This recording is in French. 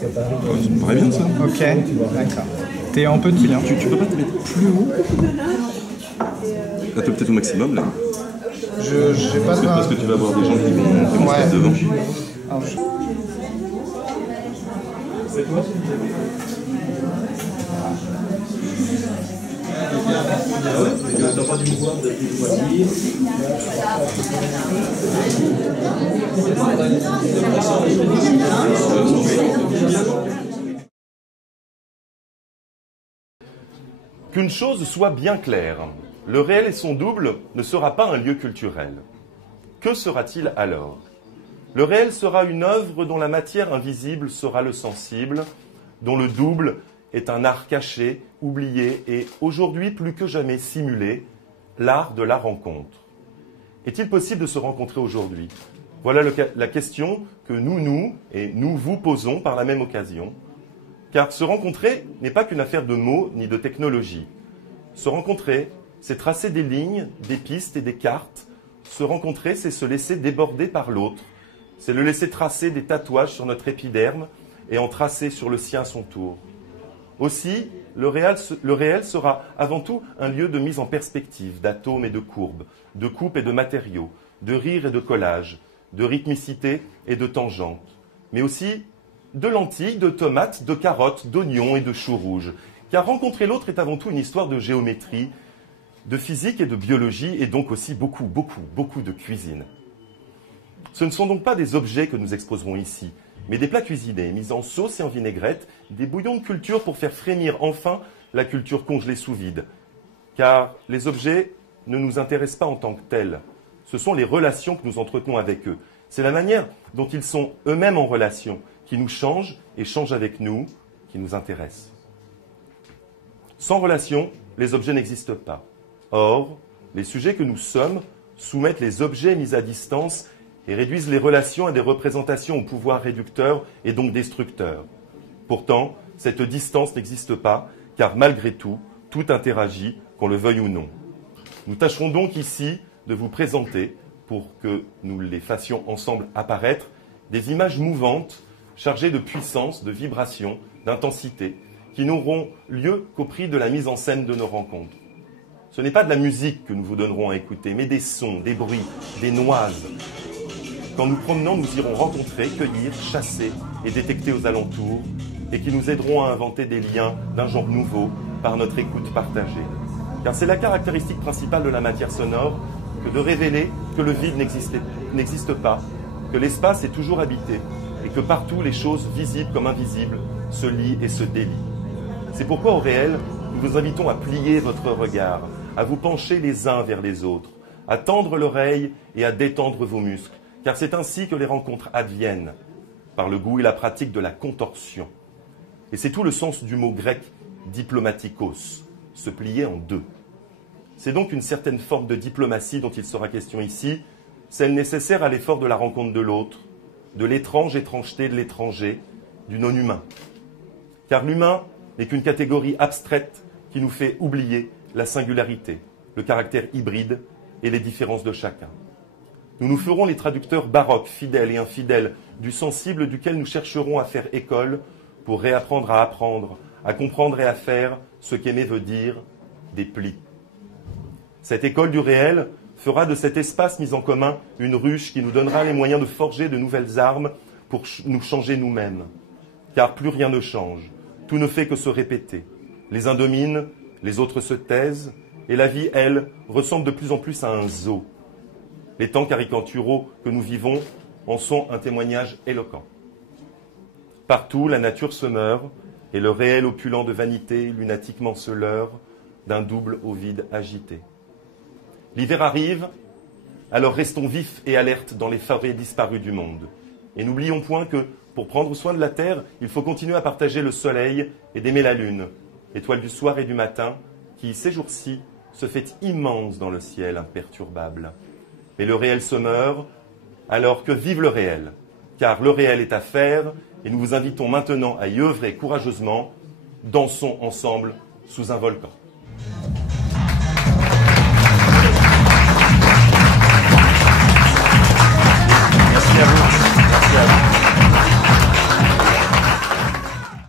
Ça me paraît bien ça. Ok, d'accord. T'es en petit, hein. Tu peux pas te mettre plus haut? Là, t'es peut-être au maximum là. J'ai pas Parce que tu vas avoir des gens qui vont se mettre devant. Alors, Qu'une chose soit bien claire, le réel et son double ne sera pas un lieu culturel. Que sera-t-il alors? Le réel sera une œuvre dont la matière invisible sera le sensible, dont le double est un art caché, oublié et aujourd'hui plus que jamais simulé, l'art de la rencontre. Est-il possible de se rencontrer aujourd'hui? Voilà la question que nous et nous vous posons par la même occasion. Car se rencontrer n'est pas qu'une affaire de mots ni de technologie. Se rencontrer, c'est tracer des lignes, des pistes et des cartes. Se rencontrer, c'est se laisser déborder par l'autre. C'est le laisser tracer des tatouages sur notre épiderme et en tracer sur le sien à son tour. Aussi, le réel sera avant tout un lieu de mise en perspective d'atomes et de courbes, de coupes et de matériaux, de rires et de collages, de rythmicité et de tangentes, mais aussi de lentilles, de tomates, de carottes, d'oignons et de choux rouges. Car rencontrer l'autre est avant tout une histoire de géométrie, de physique et de biologie, et donc aussi beaucoup de cuisine. Ce ne sont donc pas des objets que nous exposerons ici, mais des plats cuisinés, mis en sauce et en vinaigrette, des bouillons de culture pour faire frémir enfin la culture congelée sous vide. Car les objets ne nous intéressent pas en tant que tels. Ce sont les relations que nous entretenons avec eux. C'est la manière dont ils sont eux-mêmes en relation qui nous change et change avec nous, qui nous intéresse. Sans relation, les objets n'existent pas. Or, les sujets que nous sommes soumettent les objets mis à distance et réduisent les relations à des représentations au pouvoir réducteur et donc destructeur. Pourtant, cette distance n'existe pas, car malgré tout, tout interagit, qu'on le veuille ou non. Nous tâcherons donc ici de vous présenter, pour que nous les fassions ensemble apparaître, des images mouvantes, chargées de puissance, de vibration, d'intensité, qui n'auront lieu qu'au prix de la mise en scène de nos rencontres. Ce n'est pas de la musique que nous vous donnerons à écouter, mais des sons, des bruits, des noises. Quand nous promenons, nous irons rencontrer, cueillir, chasser et détecter aux alentours, et qui nous aideront à inventer des liens d'un genre nouveau par notre écoute partagée. Car c'est la caractéristique principale de la matière sonore que de révéler que le vide n'existe pas, que l'espace est toujours habité, et que partout les choses visibles comme invisibles se lient et se délient. C'est pourquoi au réel, nous vous invitons à plier votre regard, à vous pencher les uns vers les autres, à tendre l'oreille et à détendre vos muscles, car c'est ainsi que les rencontres adviennent, par le goût et la pratique de la contorsion. Et c'est tout le sens du mot grec diplomatikos, se plier en deux. C'est donc une certaine forme de diplomatie dont il sera question ici, celle nécessaire à l'effort de la rencontre de l'autre, de l'étrange étrangeté de l'étranger, du non-humain. Car l'humain n'est qu'une catégorie abstraite qui nous fait oublier la singularité, le caractère hybride et les différences de chacun. Nous nous ferons les traducteurs baroques, fidèles et infidèles, du sensible duquel nous chercherons à faire école pour réapprendre à apprendre, à comprendre et à faire ce qu'aimer veut dire, des plis. Cette école du réel fera de cet espace mis en commun une ruche qui nous donnera les moyens de forger de nouvelles armes pour nous changer nous-mêmes. Car plus rien ne change, tout ne fait que se répéter. Les uns dominent, les autres se taisent, et la vie, elle, ressemble de plus en plus à un zoo. Les temps caricaturaux que nous vivons en sont un témoignage éloquent. Partout, la nature se meurt, et le réel opulent de vanité lunatiquement se leurre d'un double au vide agité. L'hiver arrive, alors restons vifs et alertes dans les forêts disparues du monde. Et n'oublions point que, pour prendre soin de la terre, il faut continuer à partager le soleil et d'aimer la lune, étoile du soir et du matin, qui, ces jours-ci, se fait immense dans le ciel imperturbable. Mais le réel se meurt, alors que vive le réel, car le réel est à faire, et nous vous invitons maintenant à y œuvrer courageusement. Dansons ensemble sous un volcan.